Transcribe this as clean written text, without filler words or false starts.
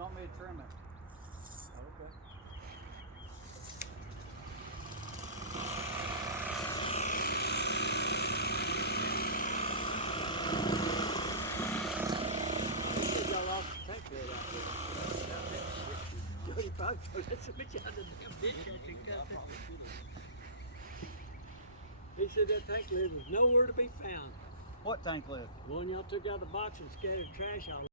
You want me to trim it? Okay. Y'all lost the tank lid out there. Jody probably told us to put you out the damn dishwasher. He said that tank lid was nowhere to be found. What tank lid? The one y'all took out of the box and scattered trash all